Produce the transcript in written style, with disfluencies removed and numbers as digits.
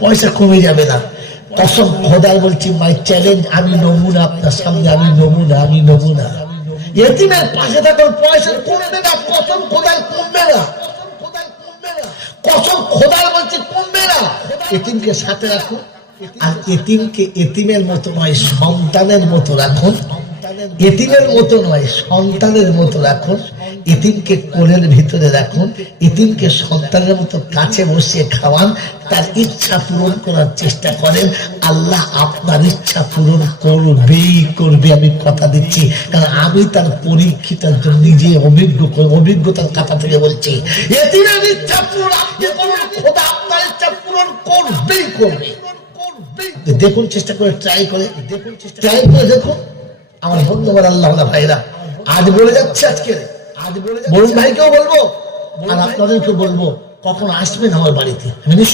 পয়সা কমে যাবে না। কসম খোদার বলছি, মাই চ্যালেঞ্জ, আমি নমুনা আপনার সামনে, আমি নমুনা। এতিমের পাশে থাকার পয়সা কমবে না, কসম খোদার কমবে না, কসম খোদার বলছি কমবে না। এতিমকে সাথে রাখুন, আর এতিমকে এতিমের মতো নয় সন্তানের মতো রাখুন, এতিমের মতো নয় সন্তানের মতো রাখুন। এতিমকে কোলের ভিতরে রাখুন, এতিমকে সন্তানের মতো কাছে বসিয়ে খাওয়ান, তার ইচ্ছা পূরণ করার চেষ্টা করেন। আল্লাহ আপনার ইচ্ছা পূরণ করবে, আমি কথা দিচ্ছি। কারণ আমি তার পরীক্ষিতার জন্য নিজে অভিজ্ঞতার কথা থেকে বলছি। এতিমের ইচ্ছা পূরণ আপনি করুন, খোদা আপনার ইচ্ছা পূরণ করবে। দেখুন, চেষ্টা করে ট্রাই করে দেখুন। আমার বন্ধুবার আল্লাহ ভাইরা, আজ বলে যাচ্ছে, আজকে বরুণ ভাইকেও বলবো আর আপনাদেরকে বলবো, কখন আসবেন আমার বাড়িতে।